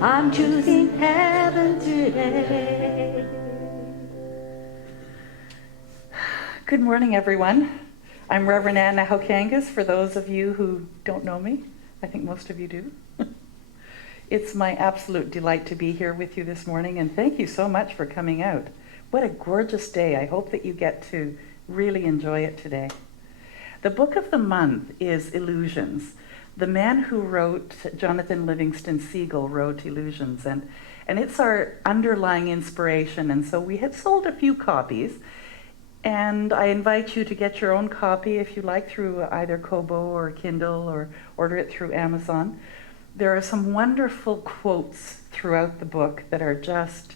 I'm choosing heaven today. Good morning, everyone. I'm Reverend Anna Hokangas, for those of you who don't know me. I think most of you do. It's my absolute delight to be here with you this morning, and thank you so much for coming out. What a gorgeous day. I hope that you get to really enjoy it today. The book of the month is Illusions. The man who wrote, Jonathan Livingston Seagull, wrote Illusions, and it's our underlying inspiration, and so we had sold a few copies, and I invite you to get your own copy if you like through either Kobo or Kindle, or order it through Amazon. There are some wonderful quotes throughout the book that are just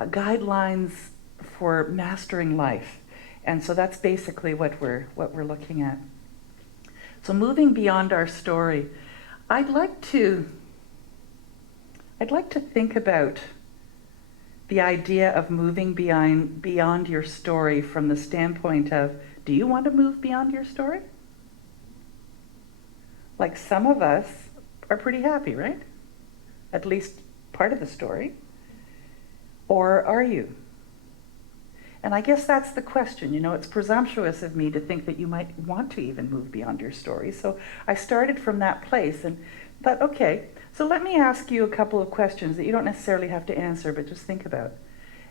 guidelines for mastering life. And so that's basically what we're looking at. So moving beyond our story, I'd like to think about the idea of moving beyond your story from the standpoint of, do you want to move beyond your story? Like, some of us are pretty happy, right? At least part of the story. Or are you? And I guess that's the question. You know, it's presumptuous of me to think that you might want to even move beyond your story. So I started from that place and thought, okay, so let me ask you a couple of questions that you don't necessarily have to answer, but just think about.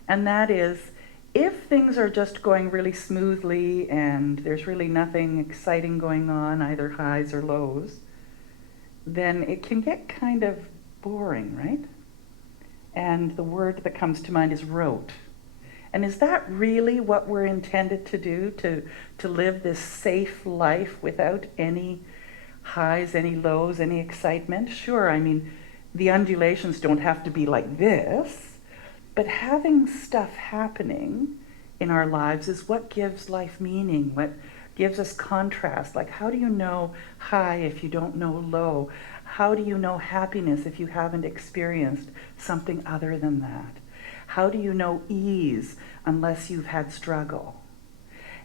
And that is, if things are just going really smoothly and there's really nothing exciting going on, either highs or lows, then it can get kind of boring, right? And the word that comes to mind is rote. And is that really what we're intended to do, to live this safe life without any highs, any lows, any excitement? Sure, I mean, the undulations don't have to be like this, but having stuff happening in our lives is what gives life meaning, what gives us contrast. Like, how do you know high if you don't know low? How do you know happiness if you haven't experienced something other than that? How do you know ease unless you've had struggle?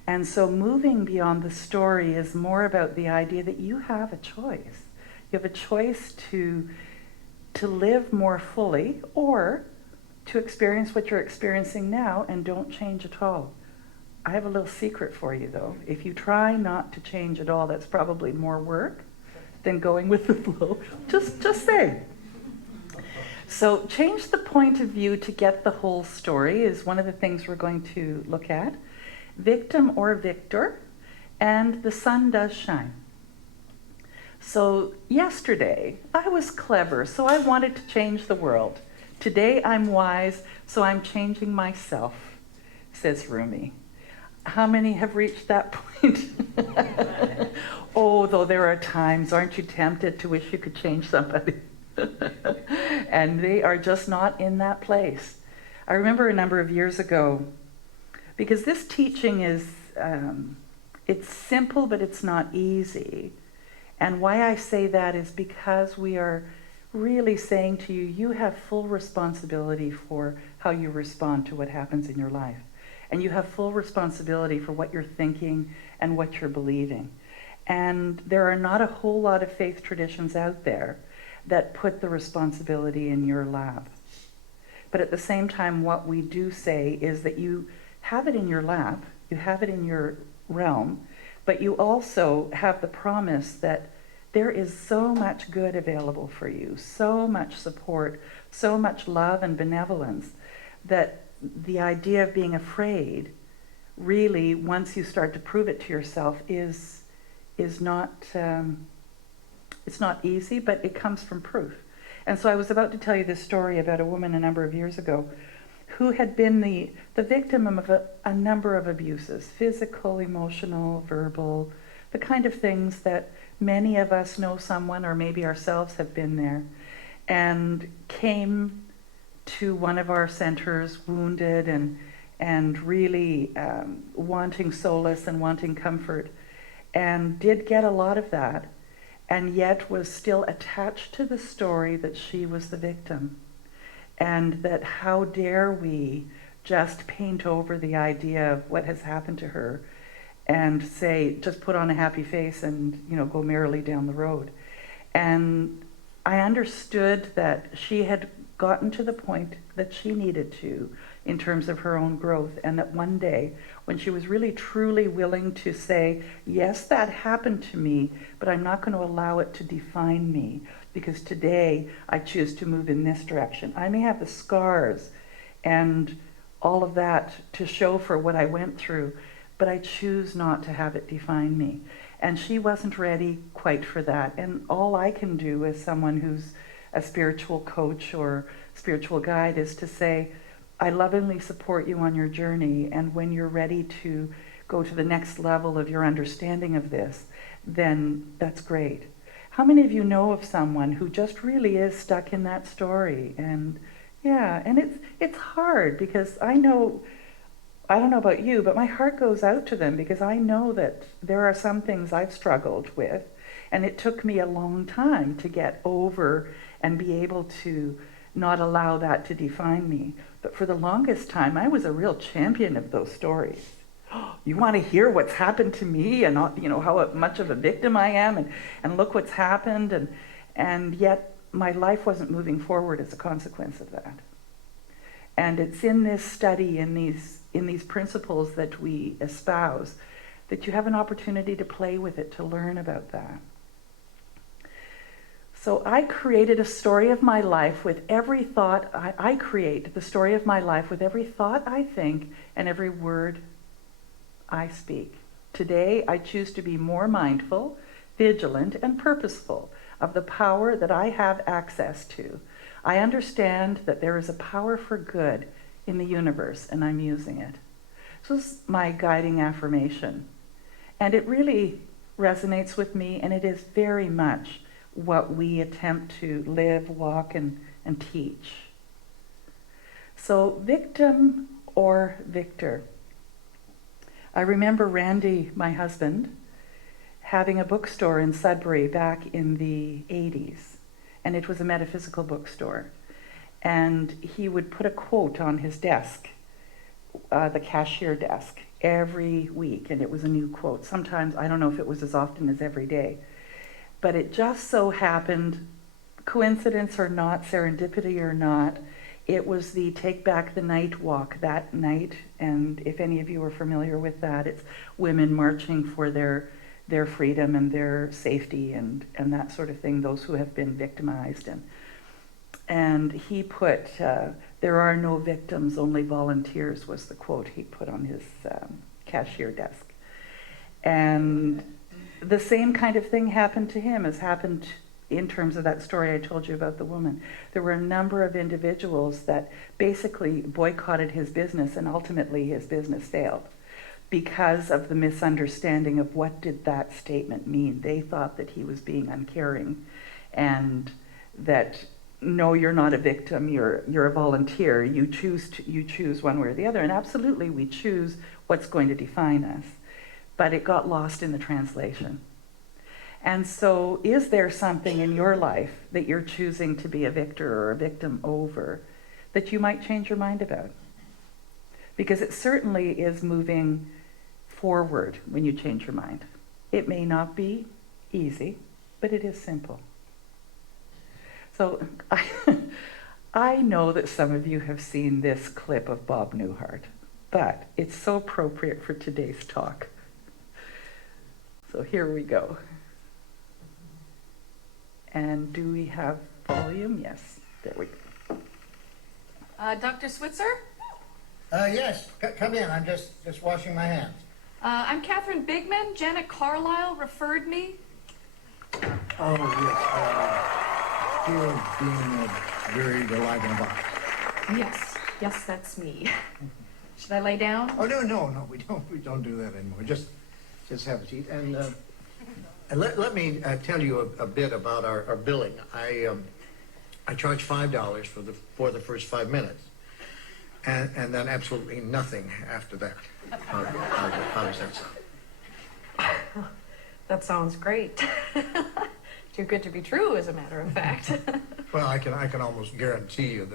And so moving beyond the story is more about the idea that you have a choice. You have a choice to live more fully, or to experience what you're experiencing now and don't change at all. I have a little secret for you, though. If you try not to change at all, that's probably more work than going with the flow. Just say. So change the point of view to get the whole story is one of the things we're going to look at. Victim or victor, and the sun does shine. So yesterday, I was clever, so I wanted to change the world. Today I'm wise, so I'm changing myself, says Rumi. How many have reached that point? Oh, though there are times, aren't you tempted to wish you could change somebody? And they are just not in that place. I remember a number of years ago, because this teaching is, it's simple, but it's not easy. And why I say that is because we are really saying to you, you have full responsibility for how you respond to what happens in your life. And you have full responsibility for what you're thinking and what you're believing. And there are not a whole lot of faith traditions out there that put the responsibility in your lap. But at the same time, what we do say is that you have it in your lap, you have it in your realm, but you also have the promise that there is so much good available for you, so much support, so much love and benevolence, that the idea of being afraid, really, once you start to prove it to yourself, is not, it's not easy, but it comes from proof. And so I was about to tell you this story about a woman a number of years ago who had been the victim of a number of abuses, physical, emotional, verbal, the kind of things that many of us know someone, or maybe ourselves have been there, and came to one of our centers wounded and really wanting solace and wanting comfort, and did get a lot of that, and yet was still attached to the story that she was the victim. And that how dare we just paint over the idea of what has happened to her and say, just put on a happy face and, go merrily down the road. And I understood that she had gotten to the point that she needed to in terms of her own growth, and that one day when she was really truly willing to say, yes, that happened to me, but I'm not going to allow it to define me, because today I choose to move in this direction. I may have the scars and all of that to show for what I went through, but I choose not to have it define me. And she wasn't ready quite for that. And all I can do as someone who's a spiritual coach or spiritual guide is to say, I lovingly support you on your journey, and when you're ready to go to the next level of your understanding of this, then that's great. How many of you know of someone who just really is stuck in that story? And yeah, and it's hard, because I don't know about you, but my heart goes out to them, because I know that there are some things I've struggled with, and it took me a long time to get over and be able to not allow that to define me. But for the longest time, I was a real champion of those stories. You want to hear what's happened to me, and how much of a victim I am, and look what's happened, and yet my life wasn't moving forward as a consequence of that. And it's in this study, in these principles that we espouse, that you have an opportunity to play with it, to learn about that. So I created a story of my life with every thought. I create the story of my life with every thought I think and every word I speak. Today, I choose to be more mindful, vigilant, and purposeful of the power that I have access to. I understand that there is a power for good in the universe, and I'm using it. So this is my guiding affirmation. And it really resonates with me, and it is very much what we attempt to live, walk, and teach. So victim or victor. I remember Randy, my husband, having a bookstore in Sudbury back in the 80s, and it was a metaphysical bookstore. And he would put a quote on his desk, the cashier desk, every week, and it was a new quote. Sometimes, I don't know if it was as often as every day, but it just so happened, coincidence or not, serendipity or not, it was the Take Back the Night walk that night. And if any of you are familiar with that, it's women marching for their freedom and their safety and that sort of thing, those who have been victimized. And he put, there are no victims, only volunteers, was the quote he put on his cashier desk. And the same kind of thing happened to him as happened in terms of that story I told you about the woman. There were a number of individuals that basically boycotted his business, and ultimately his business failed because of the misunderstanding of what did that statement mean. They thought that he was being uncaring, and that no, you're not a victim, you're a volunteer. You choose one way or the other, and absolutely we choose what's going to define us. But it got lost in the translation. And so is there something in your life that you're choosing to be a victor or a victim over that you might change your mind about? Because it certainly is moving forward when you change your mind. It may not be easy, but it is simple. So I know that some of you have seen this clip of Bob Newhart, but it's so appropriate for today's talk. So here we go. And do we have volume? Yes, there we go. Dr. Switzer? Yes, come in. I'm just washing my hands. I'm Catherine Bigman. Janet Carlisle referred me. Oh, yes. Here being buried alive in a box. Yes, that's me. Should I lay down? Oh, no, we don't do that anymore. Just have a seat. And let me tell you a bit about our billing. I charge $5 for the first 5 minutes, and then absolutely nothing after that. How does that sound? That sounds great. Too good to be true, as a matter of fact. Well, I can almost guarantee you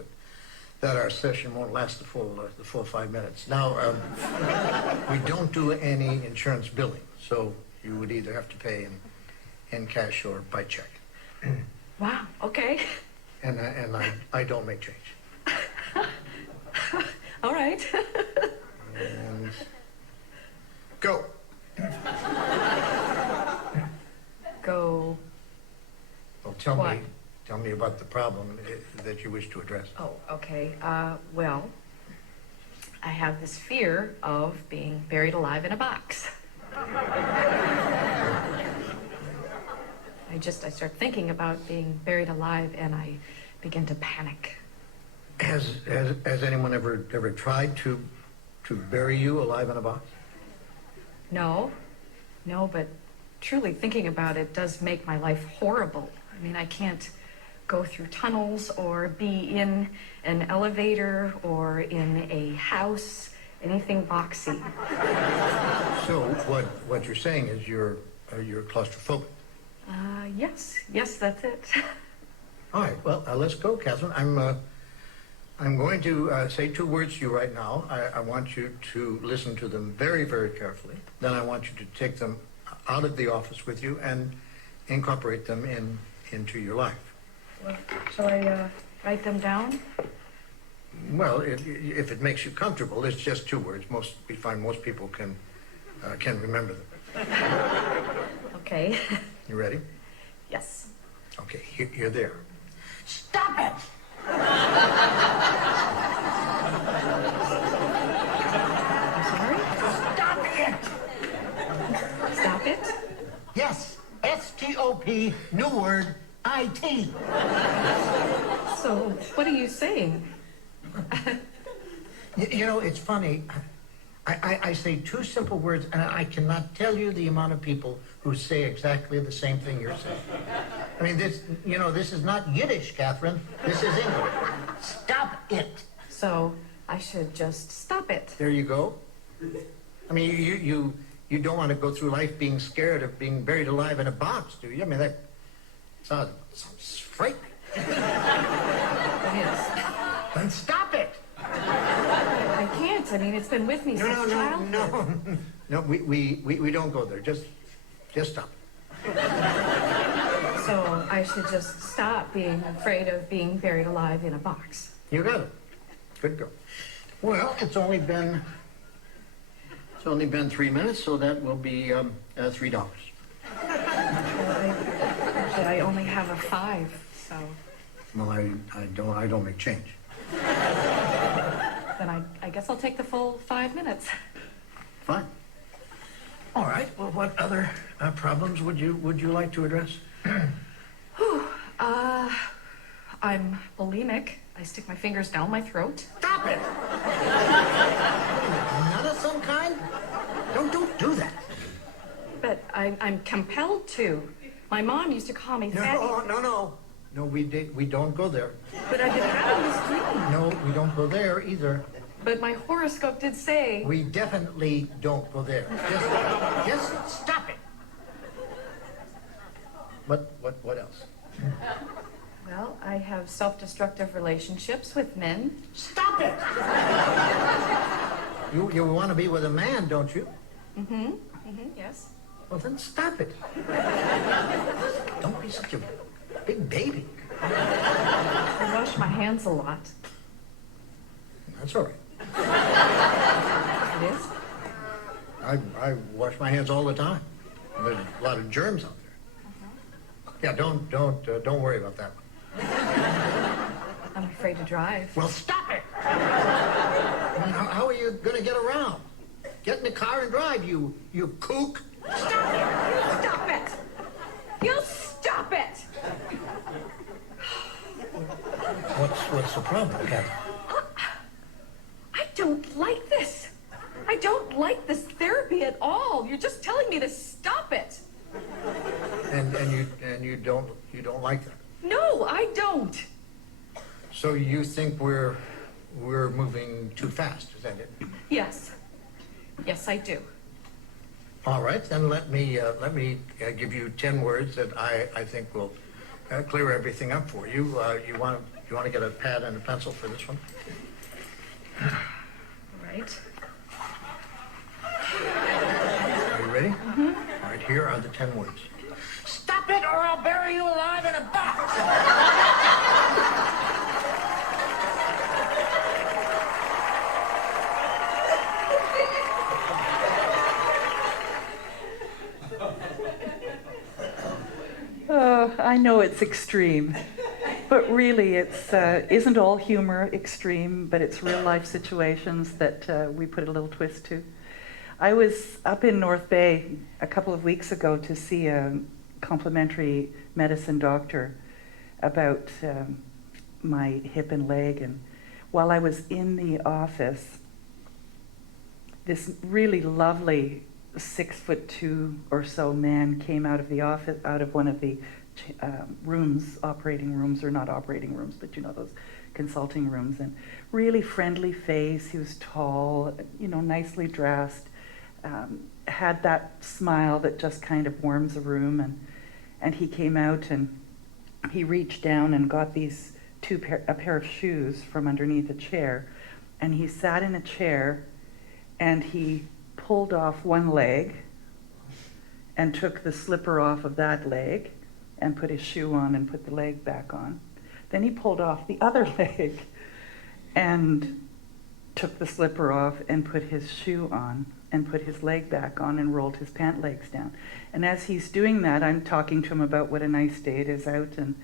that our session won't last the full 5 minutes. Now, we don't do any insurance billing, so you would either have to pay in cash or by check. Wow, okay. And I don't make change. All right. And go. Go. Well, tell What? me about the problem that you wish to address. Oh, okay. Well, I have this fear of being buried alive in a box. I start thinking about being buried alive and I begin to panic. Has anyone ever tried to bury you alive in a box? No, but truly thinking about it does make my life horrible. I mean, I can't go through tunnels or be in an elevator or in a house, anything boxy. So what you're saying is you're claustrophobic. Yes, that's it. All right, well, let's go, Catherine. I'm going to say 2 words to you right now. I want you to listen to them very, very carefully. Then I want you to take them out of the office with you and incorporate them into your life. Well, shall I write them down? Well, if it makes you comfortable, it's just 2 words. We find most people can remember them. Okay. You ready? Yes. Okay, here they are. Stop it! I'm sorry? Stop it! Stop it? Yes, S-T-O-P, new word, I-T. So, what are you saying? You know, it's funny. I say 2 simple words, and I cannot tell you the amount of people who say exactly the same thing you're saying. I mean, this is not Yiddish, Catherine. This is English. Stop it. So, I should just stop it. There you go. I mean, you don't want to go through life being scared of being buried alive in a box, do you? I mean, that sounds frightening. It is. Then stop it. I can't. I mean, it's been with me since childhood. No, we don't go there. Just stop. So, I should just stop being afraid of being buried alive in a box. You got it. Good girl. Well, it's only been 3 minutes, so that will be $3. But I only have a 5, so Well, I don't make change. then I guess I'll take the full 5 minutes. Fine. All right. Well, what other problems would you like to address? I'm bulimic. I stick my fingers down my throat. Stop it! None of some kind? Don't do that. But I'm compelled to. My mom used to call me fatty. No. No, we don't go there. But I've been having this dream. No, we don't go there either. But my horoscope did say. We definitely don't go there. Just stop it. What else? Well, I have self-destructive relationships with men. Stop it! You want to be with a man, don't you? Yes. Well, then stop it. Don't be such a big baby. I wash my hands a lot. That's all right. It is? I wash my hands all the time. There's a lot of germs out there. Yeah, don't worry about that one. I'm afraid to drive. Well, stop it! How are you going to get around? Get in the car and drive, you kook. Stop it! Stop it! You stop it! What's the problem, Catherine? I don't like this. I don't like this therapy at all. You're just telling me to stop it. And you don't like that? No, I don't. So you think we're moving too fast? Is that it? Yes. Yes, I do. All right, then let me give you 10 words that I think will clear everything up for you. You want to get a pad and a pencil for this one? Right. Are you ready? All right, here are the 10 words. Stop it or I'll bury you alive in a box! I know it's extreme, but really it's isn't all humor extreme, but it's real life situations that we put a little twist to. I was up in North Bay a couple of weeks ago to see a complementary medicine doctor about my hip and leg, and while I was in the office, this really lovely 6'2" or so man came out of the office, out of one of the rooms, operating rooms, or not operating rooms, but you know, those consulting rooms, and really friendly face. He was tall, you know, nicely dressed, had that smile that just kind of warms a room, and he came out and he reached down and got these a pair of shoes from underneath a chair, and he sat in a chair and he pulled off one leg and took the slipper off of that leg and put his shoe on and put the leg back on. Then he pulled off the other leg and took the slipper off and put his shoe on and put his leg back on and rolled his pant legs down. And as he's doing that, I'm talking to him about what a nice day it is out, and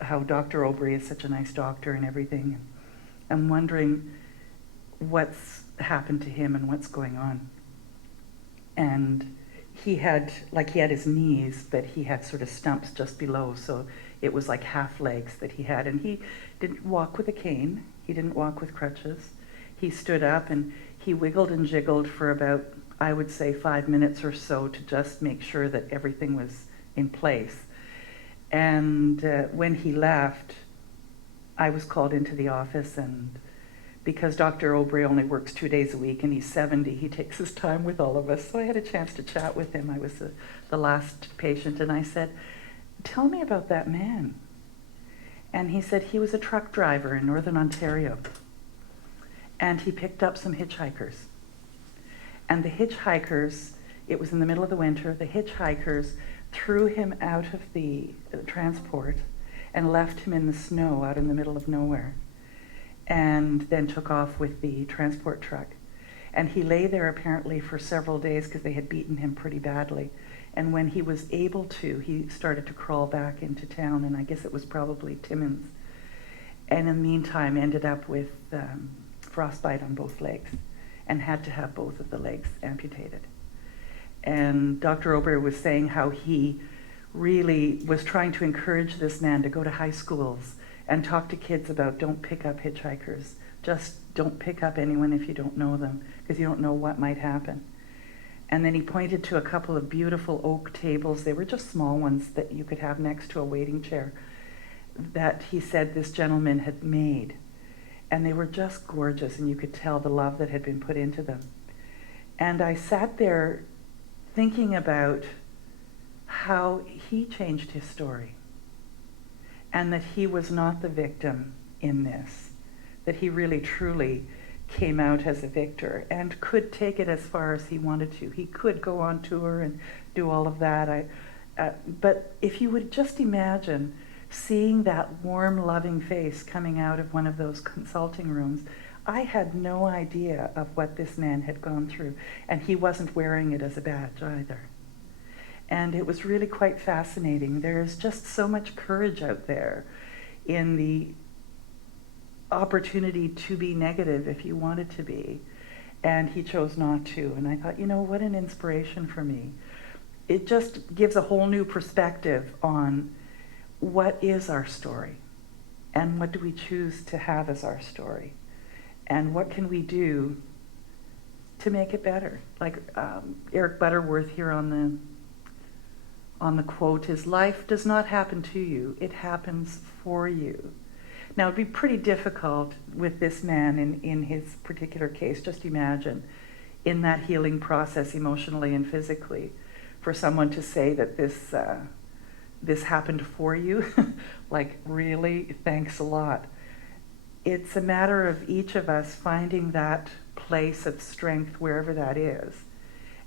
how Dr. Aubry is such a nice doctor and everything. I'm wondering what's happened to him and what's going on. And he had his knees, but he had sort of stumps just below, so it was like half legs that he had. And he didn't walk with a cane, he didn't walk with crutches. He stood up and he wiggled and jiggled for about, I would say, 5 minutes or so to just make sure that everything was in place. And when he left, I was called into the office, and because Dr. Aubry only works 2 days a week and he's 70, he takes his time with all of us. So I had a chance to chat with him. I was the last patient, and I said, "Tell me about that man." And he said he was a truck driver in Northern Ontario, and he picked up some hitchhikers. And the hitchhikers, it was in the middle of the winter, the hitchhikers threw him out of the transport and left him in the snow out in the middle of nowhere, and then took off with the transport truck. And he lay there apparently for several days because they had beaten him pretty badly. And when he was able to, he started to crawl back into town, and I guess it was probably Timmins. And in the meantime, ended up with frostbite on both legs and had to have both of the legs amputated. And Dr. Aubry was saying how he really was trying to encourage this man to go to high schools and talk to kids about don't pick up hitchhikers. Just don't pick up anyone if you don't know them, because you don't know what might happen. And then he pointed to a couple of beautiful oak tables. They were just small ones that you could have next to a waiting chair that he said this gentleman had made. And they were just gorgeous, and you could tell the love that had been put into them. And I sat there thinking about how he changed his story, and that he was not the victim in this, that he really truly came out as a victor and could take it as far as he wanted to. He could go on tour and do all of that. But if you would just imagine seeing that warm, loving face coming out of one of those consulting rooms, I had no idea of what this man had gone through, and he wasn't wearing it as a badge either. And it was really quite fascinating. There is just so much courage out there in the opportunity to be negative if you wanted to be, and he chose not to. And I thought, you know, what an inspiration for me. It just gives a whole new perspective on what is our story, and what do we choose to have as our story, and what can we do to make it better. Like Eric Butterworth here on the quote is, "Life does not happen to you, it happens for you." Now, it'd be pretty difficult with this man in his particular case. Just imagine, in that healing process, emotionally and physically, for someone to say that this happened for you, like, really, thanks a lot. It's a matter of each of us finding that place of strength, wherever that is,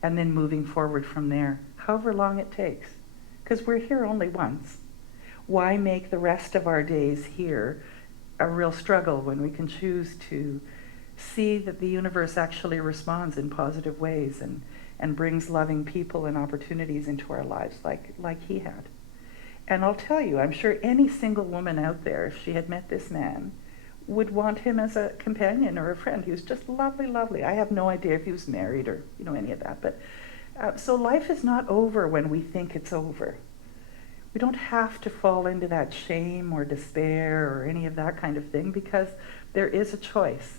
and then moving forward from there, however long it takes. Because we're here only once. Why make the rest of our days here a real struggle when we can choose to see that the universe actually responds in positive ways and brings loving people and opportunities into our lives like he had. And I'll tell you, I'm sure any single woman out there, if she had met this man, would want him as a companion or a friend. He was just lovely, lovely. I have no idea if he was married or, any of that. But so life is not over when we think it's over. We don't have to fall into that shame or despair or any of that kind of thing, because there is a choice.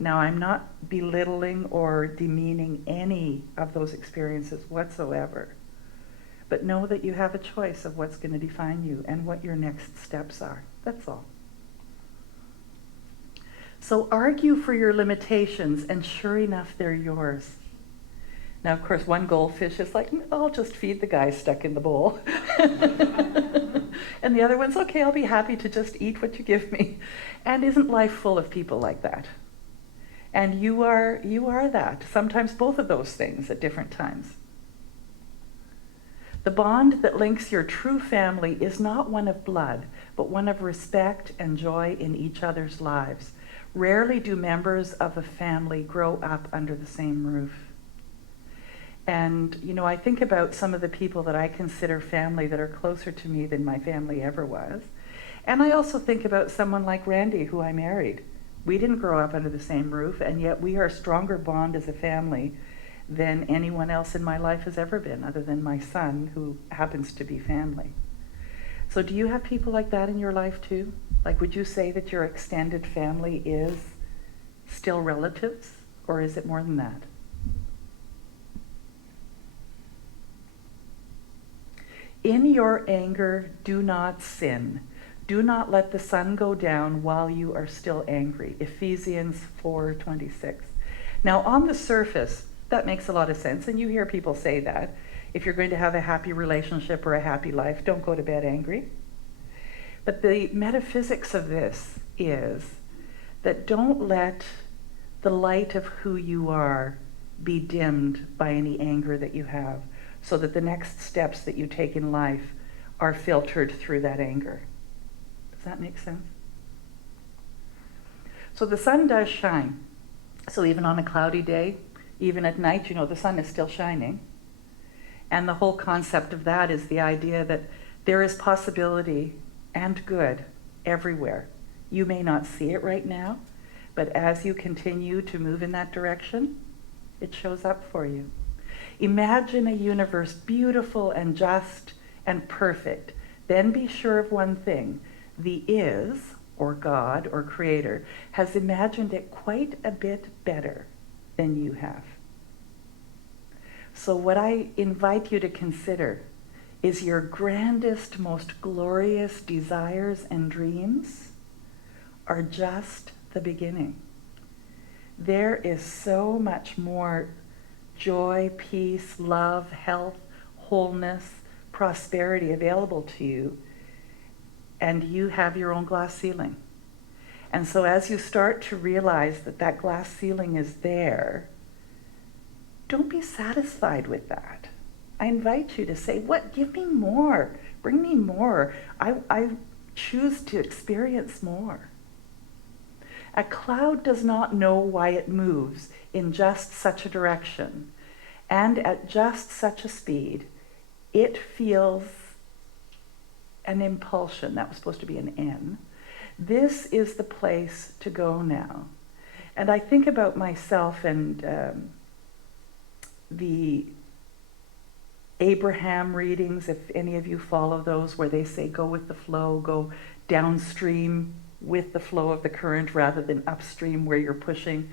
Now, I'm not belittling or demeaning any of those experiences whatsoever. But know that you have a choice of what's going to define you and what your next steps are. That's all. So argue for your limitations, and sure enough, they're yours. Now, of course, one goldfish is like, I'll just feed the guy stuck in the bowl. And the other one's, okay, I'll be happy to just eat what you give me. And isn't life full of people like that? And you are that. Sometimes both of those things at different times. The bond that links your true family is not one of blood, but one of respect and joy in each other's lives. Rarely do members of a family grow up under the same roof. And, I think about some of the people that I consider family that are closer to me than my family ever was. And I also think about someone like Randy, who I married. We didn't grow up under the same roof, and yet we are a stronger bond as a family than anyone else in my life has ever been, other than my son, who happens to be family. So do you have people like that in your life too? Like, would you say that your extended family is still relatives, or is it more than that? In your anger, do not sin. Do not let the sun go down while you are still angry. Ephesians 4:26. Now, on the surface, that makes a lot of sense, and you hear people say that. If you're going to have a happy relationship or a happy life, don't go to bed angry. But the metaphysics of this is that don't let the light of who you are be dimmed by any anger that you have, so that the next steps that you take in life are filtered through that anger. Does that make sense? So the sun does shine. So even on a cloudy day, even at night, the sun is still shining. And the whole concept of that is the idea that there is possibility and good everywhere. You may not see it right now, but as you continue to move in that direction, it shows up for you. Imagine a universe beautiful and just and perfect. Then be sure of one thing. The is, or God, or Creator, has imagined it quite a bit better than you have. So what I invite you to consider is your grandest, most glorious desires and dreams are just the beginning. There is so much more joy, peace, love, health, wholeness, prosperity available to you, and you have your own glass ceiling. And so as you start to realize that that glass ceiling is there, don't be satisfied with that. I invite you to say, what? Give me more. Bring me more. I choose to experience more. A cloud does not know why it moves in just such a direction, and at just such a speed. It feels an impulsion. That was supposed to be an N. This is the place to go now. And I think about myself and the Abraham readings, if any of you follow those, where they say go with the flow, go downstream with the flow of the current rather than upstream where you're pushing.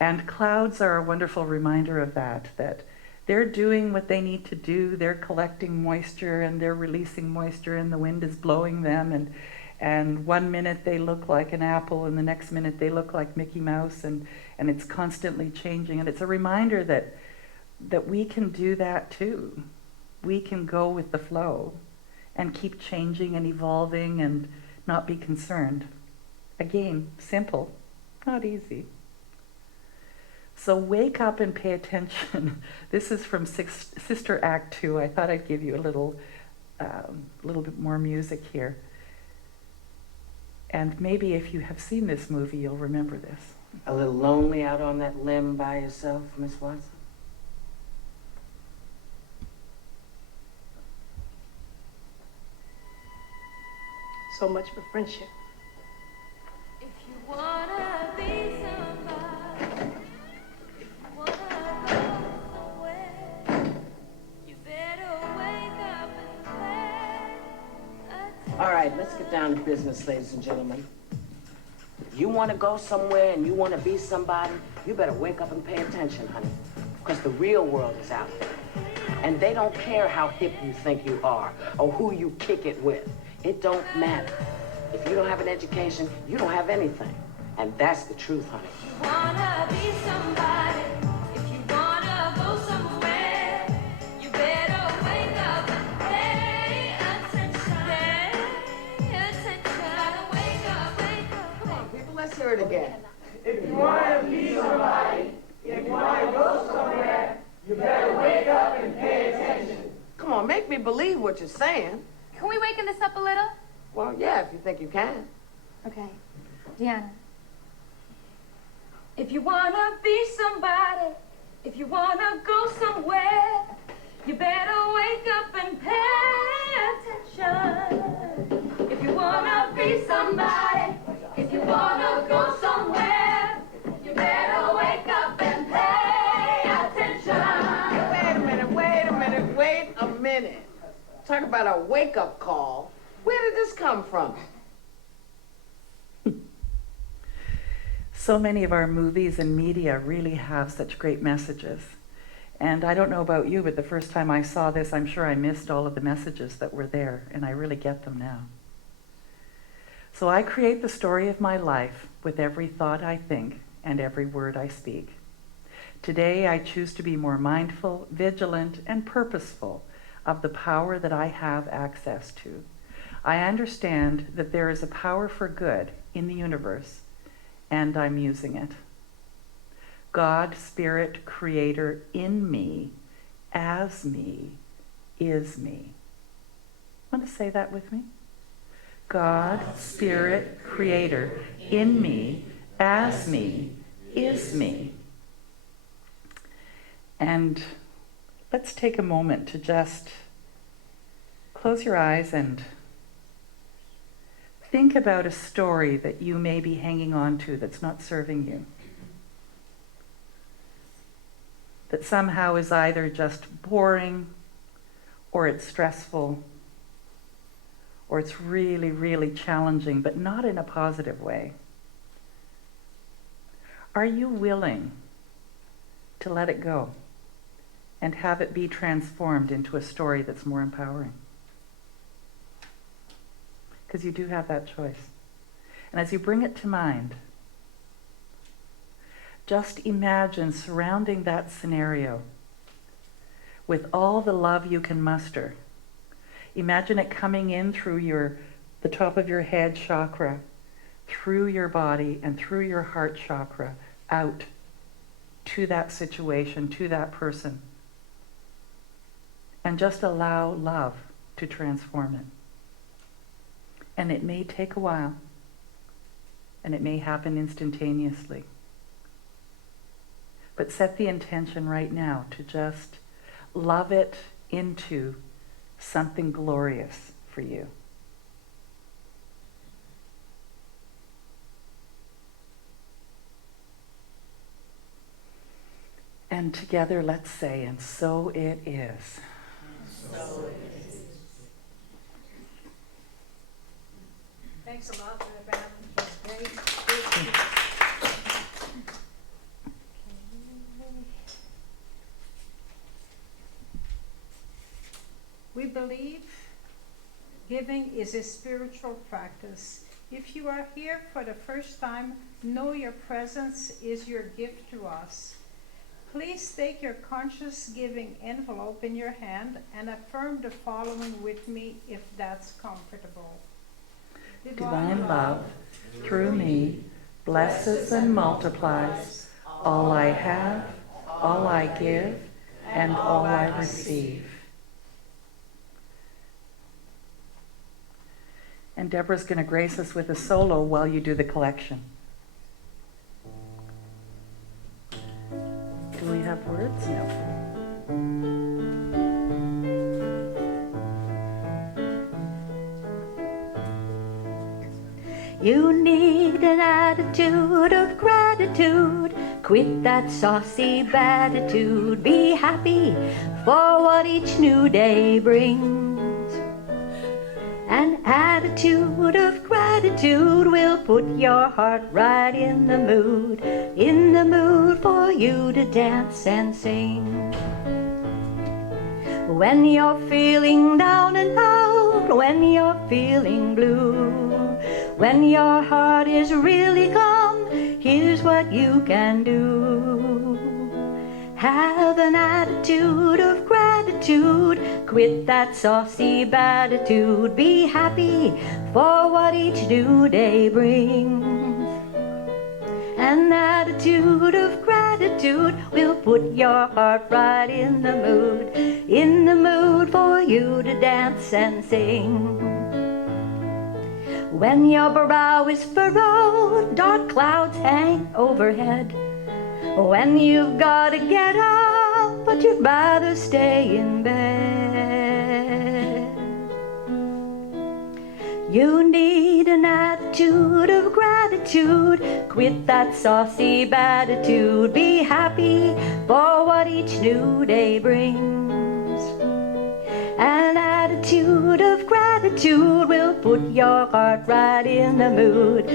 And clouds are a wonderful reminder of that they're doing what they need to do. They're collecting moisture and they're releasing moisture, and the wind is blowing them, and one minute they look like an apple and the next minute they look like Mickey Mouse, and it's constantly changing. And it's a reminder that we can do that too. We can go with the flow and keep changing and evolving and not be concerned. Again, simple, not easy. So wake up and pay attention. This is from Sister Act 2. I thought I'd give you a little bit more music here. And maybe if you have seen this movie, you'll remember this. A little lonely out on that limb by yourself, Miss Watson? so much for friendship. If you wanna be somebody, if you wanna go somewhere, you better wake up and pay attention. All right, let's get down to business, ladies and gentlemen. If you want to go somewhere and you want to be somebody, you better wake up and pay attention, honey. Because the real world is out there. And they don't care how hip you think you are or who you kick it with. It don't matter. If you don't have an education, you don't have anything. And that's the truth, honey. If you wanna be somebody, if you wanna go somewhere, you better wake up and pay attention. Pay attention. Gotta wake up. Come on, people, let's hear it again. Come on, make me believe what you're saying. Can we waken this up a little? Well, yeah, if you think you can. Okay. Deanna. If you wanna be somebody, if you wanna go somewhere, you better wake up and pay attention. If you wanna be somebody, if you wanna go somewhere, you better wake up and pay attention. Wait a minute. Talk about a wake-up call. Where did this come from? So many of our movies and media really have such great messages. And I don't know about you, but the first time I saw this, I'm sure I missed all of the messages that were there, and I really get them now. So I create the story of my life with every thought I think and every word I speak. Today, I choose to be more mindful, vigilant, and purposeful of the power that I have access to. I understand that there is a power for good in the universe, and I'm using it. God, Spirit, Creator in me, as me, is me. Want to say that with me? God, Spirit, Creator in me, as me, is me. And let's take a moment to just close your eyes and think about a story that you may be hanging on to that's not serving you. That somehow is either just boring, or it's stressful, or it's really, really challenging, but not in a positive way. Are you willing to let it go and have it be transformed into a story that's more empowering? Because you do have that choice. And as you bring it to mind, just imagine surrounding that scenario with all the love you can muster. Imagine it coming in through the top of your head chakra, through your body and through your heart chakra, out to that situation, to that person. And just allow love to transform it. And it may take a while, and it may happen instantaneously. But set the intention right now to just love it into something glorious for you. And together let's say, and so it is. So it is. Thanks a lot for the band. It was great. We believe giving is a spiritual practice. If you are here for the first time, know your presence is your gift to us. Please take your conscious giving envelope in your hand and affirm the following with me if that's comfortable. Divine love, through me, blesses and multiplies all I have, all I give, and all I receive. And Deborah's going to grace us with a solo while you do the collection. Do we have words? No. You need an attitude of gratitude. Quit that saucy attitude. Be happy for what each new day brings. An attitude of gratitude will put your heart right in the mood for you to dance and sing. When you're feeling down and out, when you're feeling blue, when your heart is really calm, here's what you can do. Have an attitude of gratitude. Quit that saucy attitude. Be happy for what each new day brings. An attitude of gratitude will put your heart right in the mood for you to dance and sing. When your brow is furrowed, dark clouds hang overhead. When you've got to get up, but you'd rather stay in bed. You need an attitude of gratitude. Quit that saucy attitude. Be happy for what each new day brings. An attitude of gratitude will put your heart right in the mood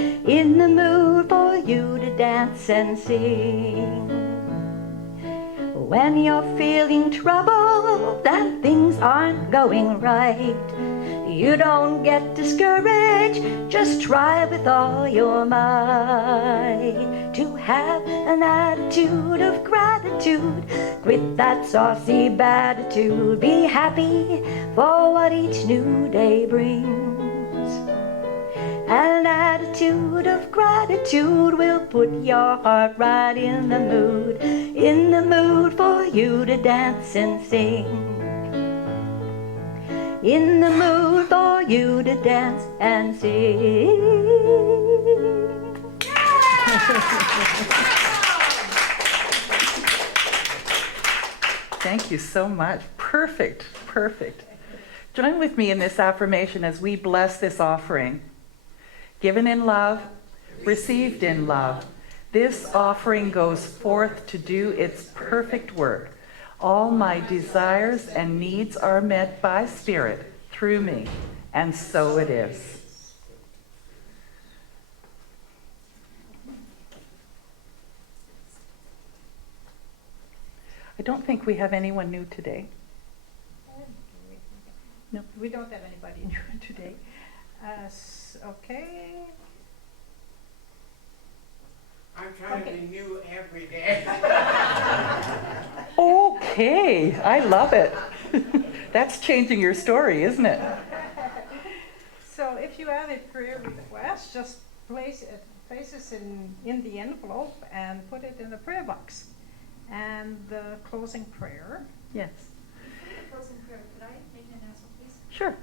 for you to dance and sing. When you're feeling troubled and things aren't going right, you don't get discouraged, just try with all your might to have an attitude of gratitude. Quit that saucy attitude. Be happy for what each new day brings. An attitude of gratitude will put your heart right in the mood for you to dance and sing. In the mood for you to dance and sing. Thank you so much. Perfect, perfect. Join with me in this affirmation as we bless this offering. Given in love, received in love, this offering goes forth to do its perfect work. All my desires and needs are met by Spirit through me, and so it is. I don't think we have anyone new today. No, we don't have anybody new today. Okay. I'm trying to be new every day. Okay, I love it. That's changing your story, isn't it? So if you have a prayer request, just place it in the envelope and put it in the prayer box. And the closing prayer. Yes. The closing prayer, could I make an announcement, please? Sure.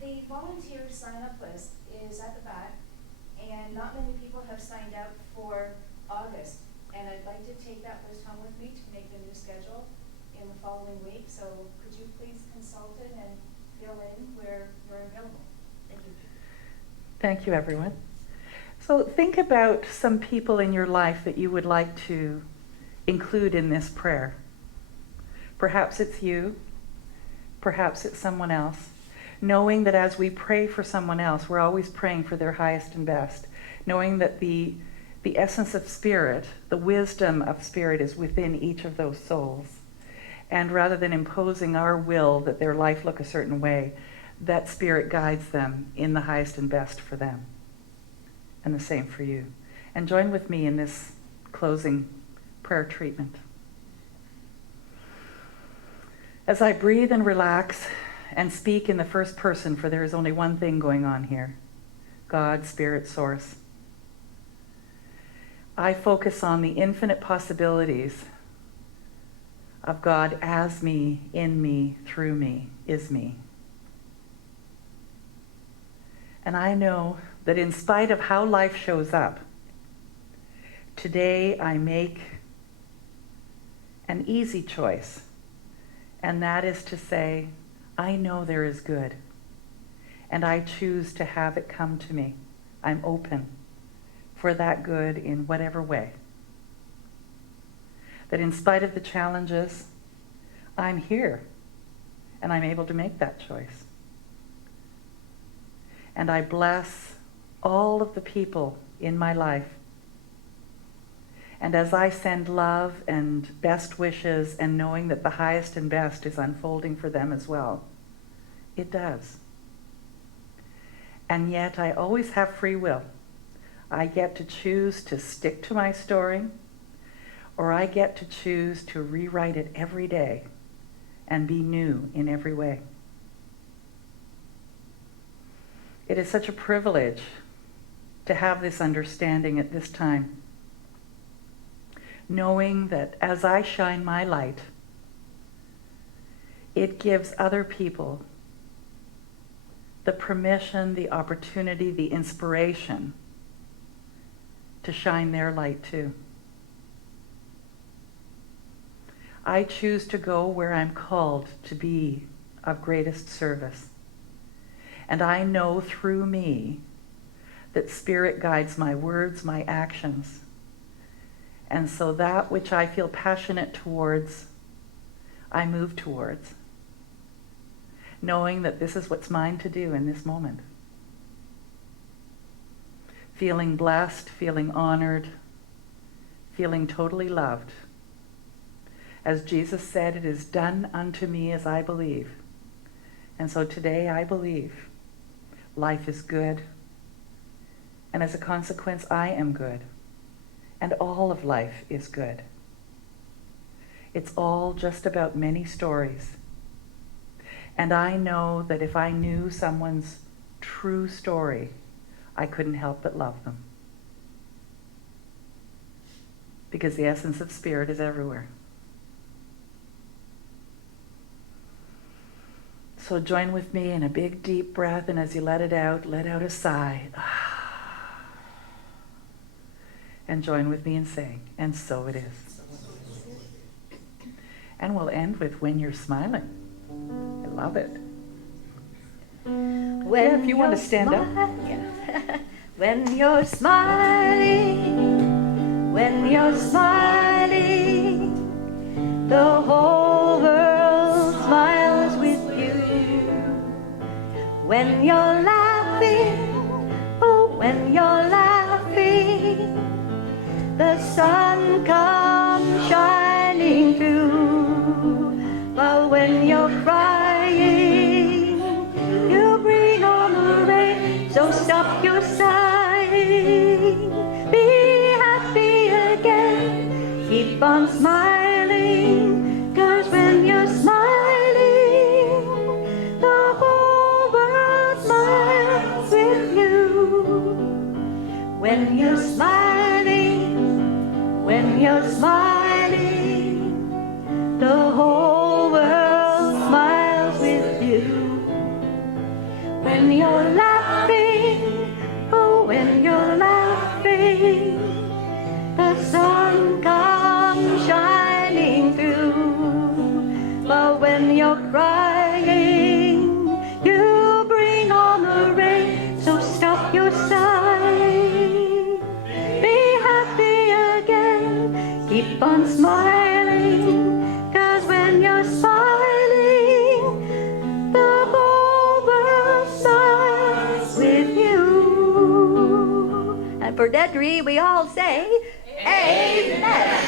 The volunteer sign-up list is at the back, and not many people have signed up for August. And I'd like to take that list home with me to make the new schedule in the following week. So could you please consult it and fill in where you're available? Thank you. Thank you, everyone. So think about some people in your life that you would like to include in this prayer. Perhaps it's you, perhaps it's someone else. Knowing that as we pray for someone else, we're always praying for their highest and best. Knowing that the essence of Spirit, the wisdom of Spirit is within each of those souls. And rather than imposing our will that their life look a certain way, that Spirit guides them in the highest and best for them. And the same for you. And join with me in this closing prayer treatment. As I breathe and relax and speak in the first person, for there is only one thing going on here: God, Spirit, Source. I focus on the infinite possibilities of God as me, in me, through me, is me. And I know that in spite of how life shows up, today I make an easy choice, and that is to say, I know there is good, and I choose to have it come to me I'm open for that good in whatever way. That in spite of the challenges, I'm here and I'm able to make that choice. And I bless all of the people in my life. And as I send love and best wishes and knowing that the highest and best is unfolding for them as well, it does. And yet I always have free will. I get to choose to stick to my story, or I get to choose to rewrite it every day and be new in every way. It is such a privilege to have this understanding at this time, knowing that as I shine my light, it gives other people the permission, the opportunity, the inspiration to shine their light too. I choose to go where I'm called to be of greatest service. And I know through me that Spirit guides my words, my actions. And so that which I feel passionate towards, I move towards, knowing that this is what's mine to do in this moment. Feeling blessed, feeling honored, feeling totally loved. As Jesus said, it is done unto me as I believe. And so today I believe life is good. And as a consequence, I am good. And all of life is good. It's all just about many stories. And I know that if I knew someone's true story, I couldn't help but love them. Because the essence of Spirit is everywhere. So join with me in a big deep breath, and as you let out a sigh. And join with me in saying, and so it is. And we'll end with when you're smiling. I love it. When if you want to stand up. When you're smiling, the whole world smiles with you. When you're laughing, oh, when you're laughing, the sun comes shining through. But when you're crying, you bring on the rain. So stop your sighing, be happy again, keep on smiling, 'cause when you're smiling, the whole world smiles with you. When you're smiling, when you're smiling, the whole world smiles with you. When you're laughing, oh, when you're laughing, the sun comes shining through. But when you're crying, you bring on the rain. So stop your sighing, be happy again, keep on smiling, 'cause when you're smiling, the whole world smiles with you. And for Dedri, we all say, Amen.